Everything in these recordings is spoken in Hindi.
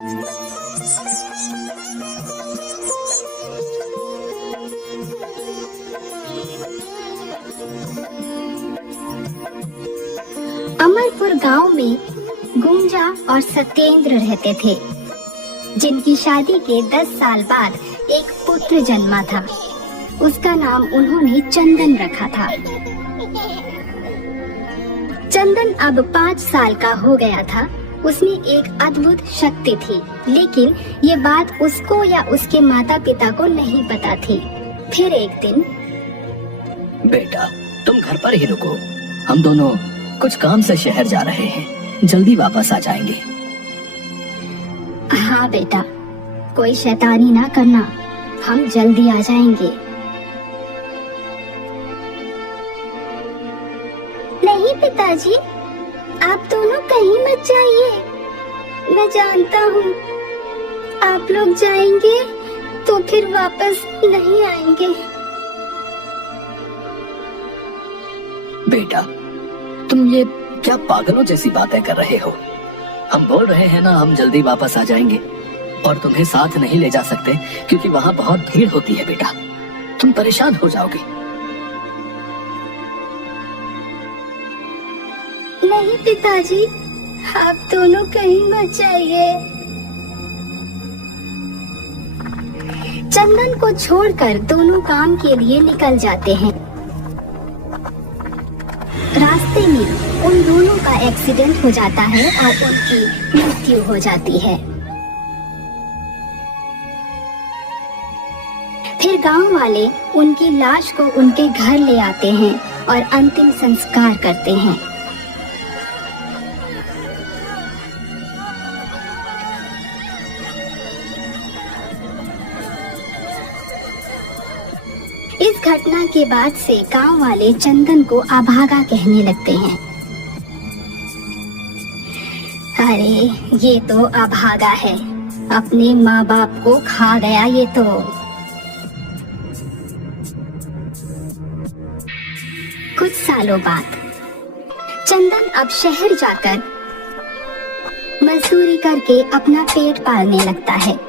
अमरपुर गांव में गुंजा और सत्येंद्र रहते थे, जिनकी शादी के 10 साल बाद एक पुत्र जन्मा था। उसका नाम उन्होंने चंदन रखा था। चंदन अब 5 साल का हो गया था। उसमें एक अद्भुत शक्ति थी, लेकिन ये बात उसको या उसके माता पिता को नहीं पता थी। फिर एक दिन, बेटा तुम घर पर ही रुको, हम दोनों कुछ काम से शहर जा रहे हैं, जल्दी वापस आ जाएंगे। हाँ बेटा, कोई शैतानी ना करना, हम जल्दी आ जाएंगे। नहीं पिताजी, आप दोनों कहीं मत जाइए। मैं जानता हूँ आप लोग जाएंगे तो फिर वापस नहीं आएंगे। बेटा तुम ये क्या पागलों जैसी बातें कर रहे हो? हम बोल रहे हैं ना, हम जल्दी वापस आ जाएंगे, और तुम्हें साथ नहीं ले जा सकते क्योंकि वहाँ बहुत भीड़ होती है। बेटा तुम परेशान हो जाओगे। नहीं पिताजी, आप दोनों कहीं मत जाइए। चंदन को छोड़कर दोनों काम के लिए निकल जाते हैं। रास्ते में उन दोनों का एक्सीडेंट हो जाता है और उनकी मृत्यु हो जाती है। फिर गांव वाले उनकी लाश को उनके घर ले आते हैं और अंतिम संस्कार करते हैं। इस घटना के बाद से गांव वाले चंदन को अभागा कहने लगते हैं। अरे ये तो अभागा है, अपने माँ बाप को खा गया ये तो। कुछ सालों बाद चंदन अब शहर जाकर मजदूरी करके अपना पेट पालने लगता है।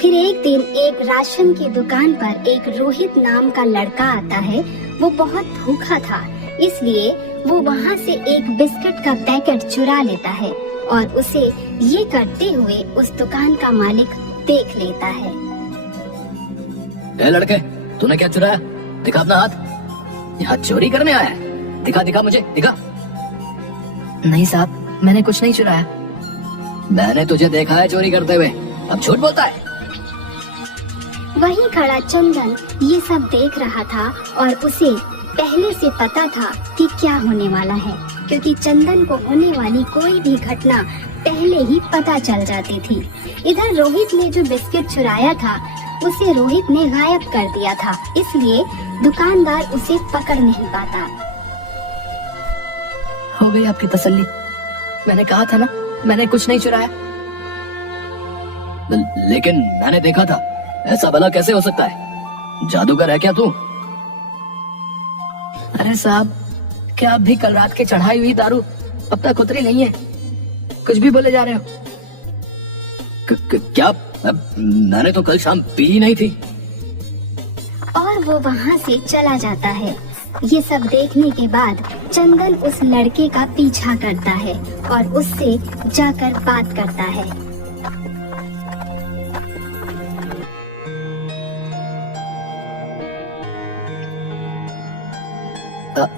फिर एक दिन एक राशन की दुकान पर एक रोहित नाम का लड़का आता है। वो बहुत भूखा था, इसलिए वो वहाँ से एक बिस्किट का पैकेट चुरा लेता है और उसे ये करते हुए उस दुकान का मालिक देख लेता है। ए लड़के, तूने क्या चुराया? दिखा अपना हाथ। यहाँ चोरी करने आया है? दिखा दिखा मुझे, दिखा। नहीं साहब, मैंने कुछ नहीं चुराया। मैंने तुझे देखा है चोरी करते हुए, अब झूठ बोलता है। वहीं खड़ा चंदन ये सब देख रहा था और उसे पहले से पता था कि क्या होने वाला है, क्योंकि चंदन को होने वाली कोई भी घटना पहले ही पता चल जाती थी। इधर रोहित ने जो बिस्किट चुराया था उसे रोहित ने गायब कर दिया था, इसलिए दुकानदार उसे पकड़ नहीं पाता। हो गई आपकी तसल्ली? मैंने कहा था ना, मैंने कुछ नहीं चुराया। लेकिन मैंने देखा था, ऐसा भला कैसे हो सकता है? जादूगर है क्या तू? अरे साहब, क्या आप भी कल रात के चढ़ाई हुई दारू अब तक उतरी नहीं है? कुछ भी बोले जा रहे हो। क्या? मैंने तो कल शाम पी ही नहीं थी। और वो वहाँ से चला जाता है। ये सब देखने के बाद चंदन उस लड़के का पीछा करता है और उससे जाकर बात करता है।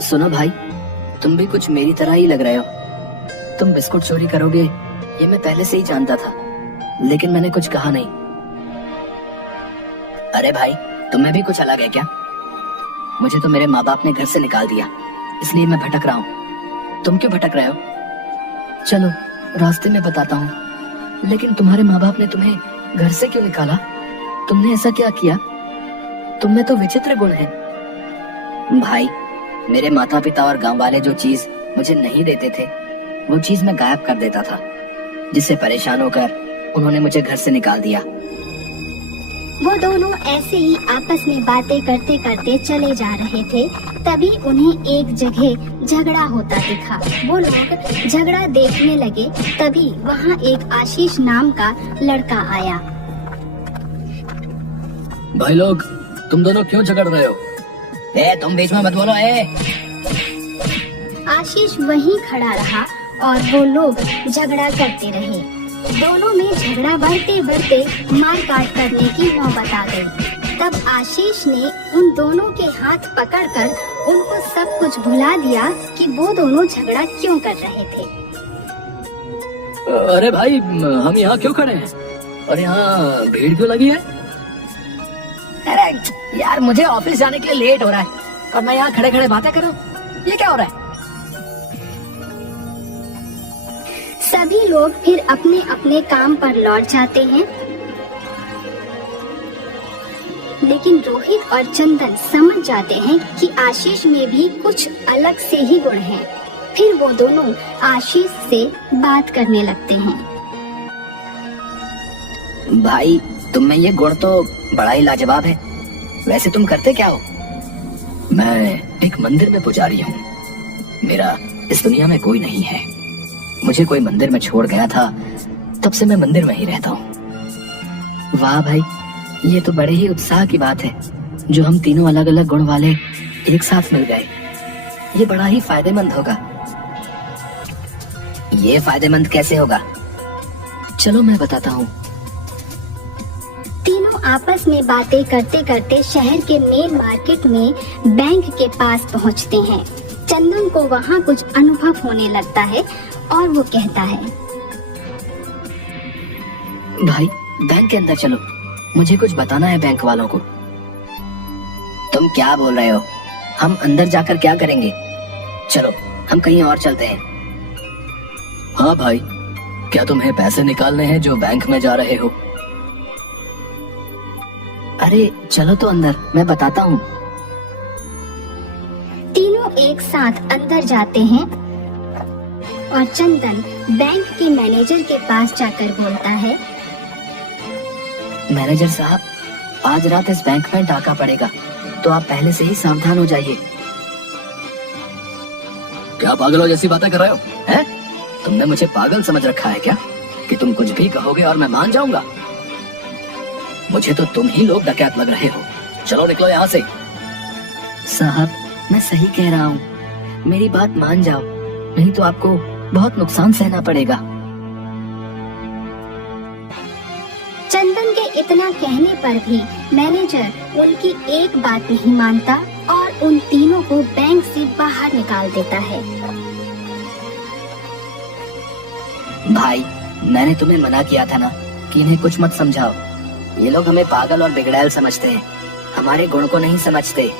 सुनो भाई, तुम भी कुछ मेरी तरह ही लग रहे हो। तुम बिस्कुट चोरी करोगे ये मैं पहले से ही जानता था, लेकिन मैंने कुछ कहा नहीं। अरे भाई, तुम्हें भी कुछ अलग है क्या? मुझे तो मेरे माँ बाप ने घर से निकाल दिया, इसलिए मैं भटक रहा हूँ। तुम क्यों भटक रहे हो? चलो रास्ते में बताता हूँ। लेकिन तुम्हारे माँ बाप ने तुम्हें घर से क्यों निकाला? तुमने ऐसा क्या किया? तुम में तो विचित्र गुण है। भाई, मेरे माता पिता और गांव वाले जो चीज मुझे नहीं देते थे वो चीज मैं गायब कर देता था, जिससे परेशान होकर उन्होंने मुझे घर से निकाल दिया। वो दोनों ऐसे ही आपस में बातें करते करते चले जा रहे थे। तभी उन्हें एक जगह झगड़ा होता दिखा। वो लोग झगड़ा देखने लगे। तभी वहाँ एक आशीष नाम का लड़का आया। भाई लोग, तुम दोनों क्यों झगड़ रहे हो? तुम बीच में मत बोलो। आशीष वहीं खड़ा रहा और वो लोग झगड़ा करते रहे। दोनों में झगड़ा बढ़ते बढ़ते मार काट करने की नौबत आ गई। तब आशीष ने उन दोनों के हाथ पकड़कर उनको सब कुछ भुला दिया कि वो दोनों झगड़ा क्यों कर रहे थे। अरे भाई, हम यहाँ क्यों खड़े हैं और यहाँ भीड़ क्यों लगी है? अरे यार, मुझे ऑफिस जाने के लिए लेट हो रहा है और मैं यहाँ खड़े खड़े बातें कर रहा हूँ। ये क्या हो रहा है? सभी लोग फिर अपने अपने काम पर लौट जाते हैं। लेकिन रोहित और चंदन समझ जाते हैं कि आशीष में भी कुछ अलग से ही गुण हैं। फिर वो दोनों आशीष से बात करने लगते हैं। भाई, तुम में ये गुण तो बड़ा ही लाजवाब है। वैसे तुम करते क्या हो? मैं एक मंदिर में पुजारी हूँ। मेरा इस दुनिया में कोई नहीं है। मुझे कोई मंदिर में छोड़ गया था, तब से मैं मंदिर में ही रहता हूँ। वाह भाई, ये तो बड़े ही उत्साह की बात है जो हम तीनों अलग अलग गुण वाले एक साथ मिल गए। ये बड़ा ही फायदेमंद होगा। ये फायदेमंद कैसे होगा? चलो मैं बताता हूँ। तीनों आपस में बातें करते करते शहर के मेन मार्केट में बैंक के पास पहुंचते हैं। चंदन को वहाँ कुछ अनुभव होने लगता है और वो कहता है, भाई बैंक के अंदर चलो, मुझे कुछ बताना है बैंक वालों को। तुम क्या बोल रहे हो? हम अंदर जाकर क्या करेंगे? चलो हम कहीं और चलते हैं। हाँ भाई, क्या तुम्हें पैसे निकालने हैं जो बैंक में जा रहे हो? अरे चलो तो अंदर, मैं बताता हूँ। तीनों एक साथ अंदर जाते हैं और चंदन बैंक के मैनेजर के पास जाकर बोलता है, मैनेजर साहब, आज रात इस बैंक में डाका पड़ेगा, तो आप पहले से ही सावधान हो जाइए। क्या पागलों जैसी बातें कर रहे हो? हैं? तुमने मुझे पागल समझ रखा है क्या कि तुम कुछ भी कहोगे और मैं मान जाऊंगा? मुझे तो तुम ही लोग डकैत लग रहे हो। चलो निकलो यहाँ से। साहब, मैं सही कह रहा हूँ, मेरी बात मान जाओ, नहीं तो आपको बहुत नुकसान सहना पड़ेगा। चंदन के इतना कहने पर भी मैनेजर उनकी एक बात नहीं मानता और उन तीनों को बैंक से बाहर निकाल देता है। भाई, मैंने तुम्हें मना किया था ना कि इन्हें कुछ मत समझाओ। ये लोग हमें पागल और बिगड़ैल समझते हैं, हमारे गुण को नहीं समझते।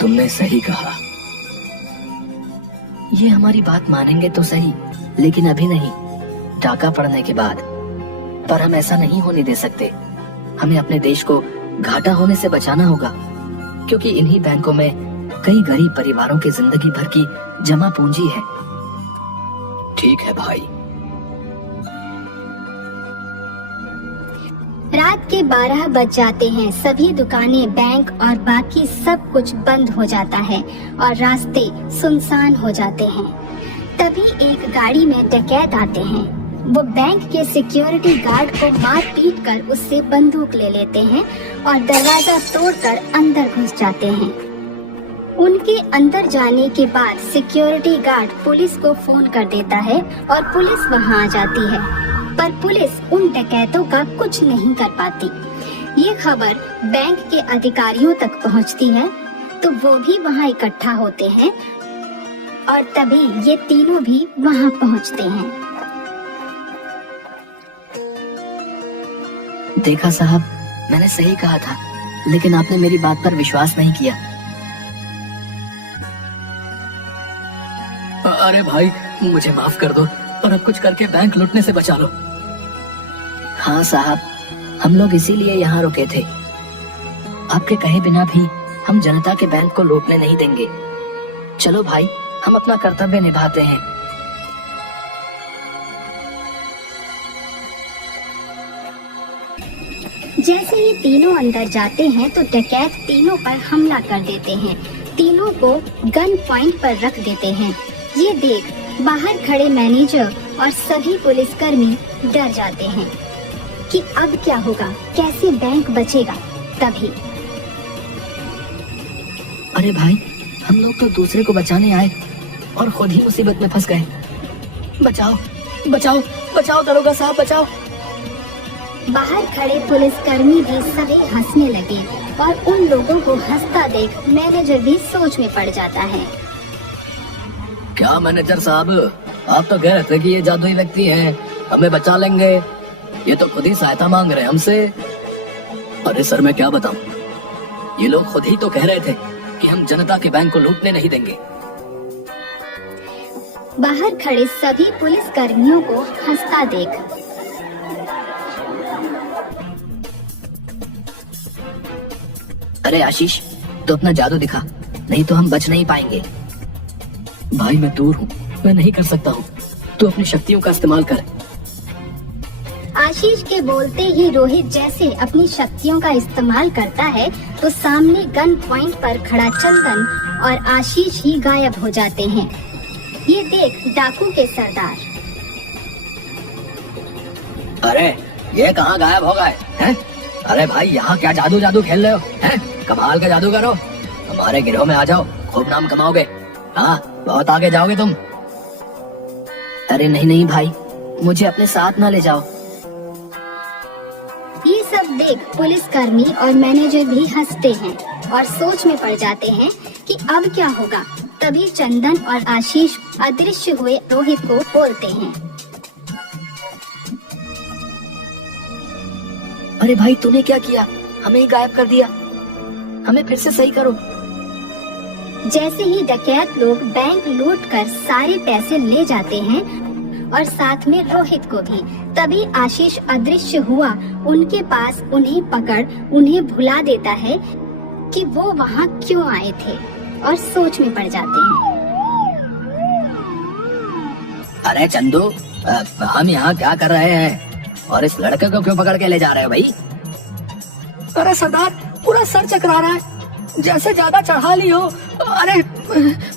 तुमने सही कहा। ये हमारी बात मानेंगे तो सही, लेकिन अभी नहीं, डाका पड़ने के बाद। पर हम ऐसा नहीं होने दे सकते। हमें अपने देश को घाटा होने से बचाना होगा, क्योंकि इन्हीं बैंकों में कई गरीब परिवारों की जिंदगी भर की जमा पूंजी है। ठीक है भाई। रात के 12 बज जाते हैं। सभी दुकानें, बैंक और बाकी सब कुछ बंद हो जाता है और रास्ते सुनसान हो जाते हैं। तभी एक गाड़ी में डकैत आते हैं। वो बैंक के सिक्योरिटी गार्ड को मार पीट कर उससे बंदूक ले लेते हैं और दरवाजा तोड़कर अंदर घुस जाते हैं। उनके अंदर जाने के बाद सिक्योरिटी गार्ड पुलिस को फोन कर देता है और पुलिस वहां आ जाती है, पर पुलिस उन डकैतों का कुछ नहीं कर पाती। ये खबर बैंक के अधिकारियों तक पहुंचती है, तो वो भी वहां इकट्ठा होते हैं और तभी ये तीनों भी वहां पहुंचते हैं। देखा साहब, मैंने सही कहा था, लेकिन आपने मेरी बात पर विश्वास नहीं किया। अरे भाई, मुझे माफ कर दो और अब कुछ करके बैंक लूटने से बचा लो। हाँ साहब, हम लोग इसीलिए यहाँ रुके थे। आपके कहे बिना भी हम जनता के बैंक को लूटने नहीं देंगे। चलो भाई, हम अपना कर्तव्य निभाते हैं। जैसे ही तीनों अंदर जाते हैं तो डकैत तीनों पर हमला कर देते हैं। तीनों को गन पॉइंट पर रख देते हैं। ये देख बाहर खड़े मैनेजर और सभी पुलिसकर्मी डर जाते हैं कि अब क्या होगा, कैसे बैंक बचेगा। तभी अरे भाई, हम लोग तो दूसरे को बचाने आए और खुद ही मुसीबत में फंस गए। बचाओ बचाओ बचाओ दरोगा साहब, बचाओ। बाहर खड़े पुलिसकर्मी भी सभी हंसने लगे और उन लोगों को हंसता देख मैनेजर भी सोच में पड़ जाता है। क्या मैनेजर साहब, आप तो कह रहे थे कि ये जादुई व्यक्ति हैं, हमें बचा लेंगे। ये तो खुद ही सहायता मांग रहे हैं हमसे। अरे सर, मैं क्या बताऊं, ये लोग खुद ही तो कह रहे थे कि हम जनता के बैंक को लूटने नहीं देंगे। बाहर खड़े सभी पुलिसकर्मियों को हंसता देख अरे आशीष, तो अपना जादू दिखा, नहीं तो हम बच नहीं पाएंगे। भाई मैं दूर हूँ, मैं नहीं कर सकता हूँ, तू अपनी शक्तियों का इस्तेमाल कर। आशीष के बोलते ही रोहित जैसे अपनी शक्तियों का इस्तेमाल करता है तो सामने गन पॉइंट पर खड़ा चंदन और आशीष ही गायब हो जाते हैं। ये देख डाकू के सरदार अरे ये कहाँ गायब हो गए हैं? अरे भाई, यहाँ क्या जादू जादू खेल रहे हो हैं? कमाल का जादू करो, हमारे गिरोह में आ जाओ, खूब नाम कमाओगे। हाँ, बहुत आगे जाओगे तुम। अरे नहीं नहीं भाई, मुझे अपने साथ ना ले जाओ। ये सब देख पुलिसकर्मी और मैनेजर भी हंसते हैं और सोच में पड़ जाते हैं कि अब क्या होगा। तभी चंदन और आशीष अदृश्य हुए रोहित को बोलते हैं। अरे भाई, तूने क्या किया? हमें ही गायब कर दिया, हमें फिर से सही करो। जैसे ही डकैत लोग बैंक लूट कर सारे पैसे ले जाते हैं और साथ में रोहित को भी, तभी आशीष अदृश्य हुआ उनके पास उन्हें पकड़ उन्हें भुला देता है कि वो वहाँ क्यों आए थे और सोच में पड़ जाते हैं। अरे चंदू, हम यहाँ क्या कर रहे हैं और इस लड़के को क्यों पकड़ के ले जा रहे हो भाई? अरे सरदार, पूरा सर चकरा रहा है, जैसे ज्यादा चढ़ा ली हो। अरे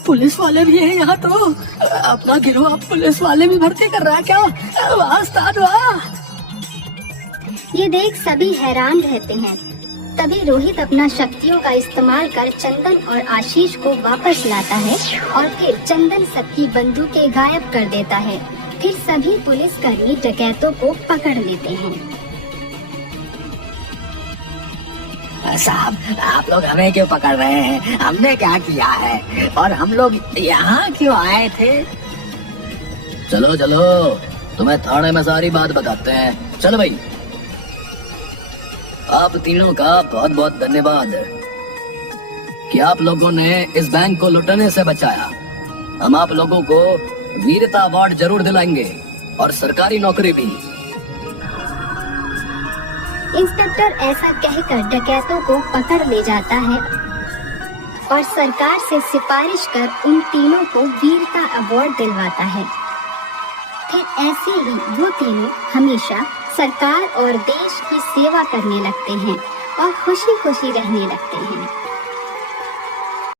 पुलिस वाले भी हैं यहाँ तो, अपना गिरोह अब पुलिस वाले भी भर्ती कर रहा है क्या? वाह उस्ताद वाह। ये देख सभी हैरान रहते हैं। तभी रोहित अपना शक्तियों का इस्तेमाल कर चंदन और आशीष को वापस लाता है और फिर चंदन सबकी बंदूकें गायब कर देता है। फिर सभी पुलिसकर्मी डकैतों को पकड़ लेते हैं। साहब, आप लोग हमें क्यों पकड़ रहे हैं? हमने क्या किया है और हम लोग यहाँ क्यों आए थे? चलो चलो, तुम्हें थाने में सारी बात बताते हैं। चलो भाई। आप तीनों का बहुत बहुत धन्यवाद कि आप लोगों ने इस बैंक को लुटने से बचाया। हम आप लोगों को वीरता अवार्ड जरूर दिलाएंगे और सरकारी नौकरी भी। इंस्पेक्टर ऐसा कहकर डकैतों को पकड़ ले जाता है और सरकार से सिफारिश कर उन तीनों को वीरता अवार्ड दिलवाता है। फिर ऐसे ही वो तीनों हमेशा सरकार और देश की सेवा करने लगते हैं और खुशी खुशी रहने लगते हैं।